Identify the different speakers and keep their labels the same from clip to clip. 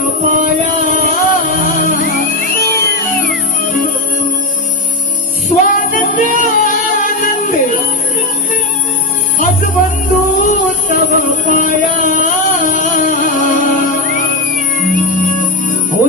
Speaker 1: माया. स्वातंत्र्य आनंद अस बंधू तव माया. हो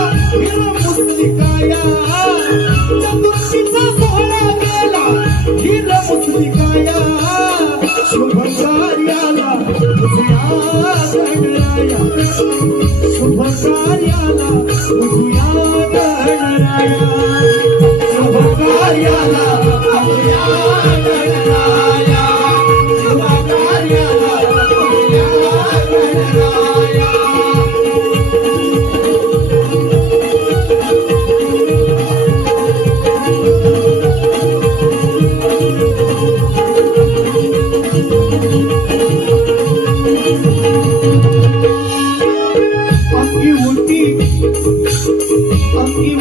Speaker 1: साऱ्याला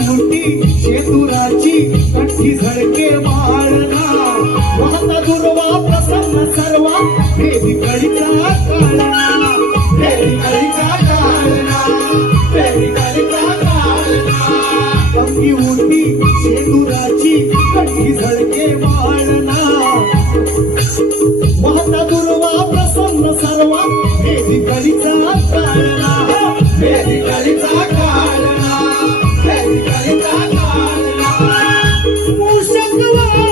Speaker 1: முட்டி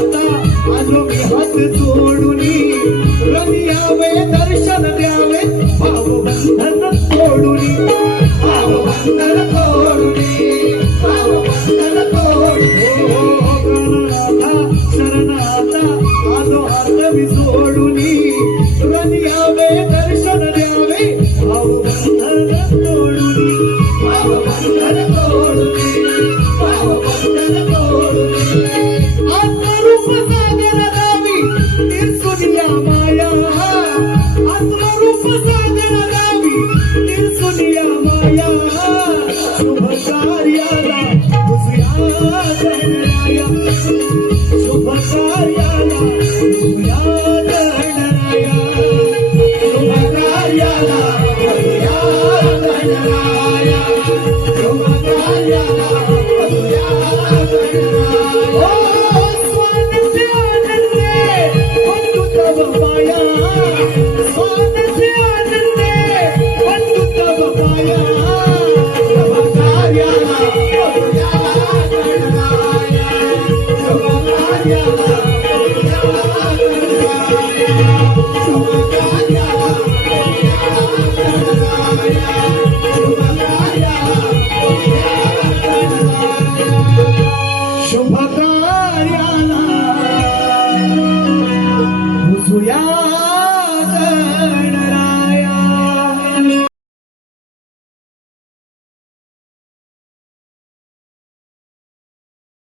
Speaker 1: आता आजोबी हात सोडून रमियावे दर्शन द्यावे. भाव बंधन तोडून भाव
Speaker 2: बंधन तोडून भाव बंधन तोडून
Speaker 1: हो, हो, हो, राधा शरणाता आजो हात मी सोडून रमियावे दर्शन द्यावे. भाव बंधन तोडून
Speaker 2: भाव बंधन
Speaker 1: Angga Rupa Sagara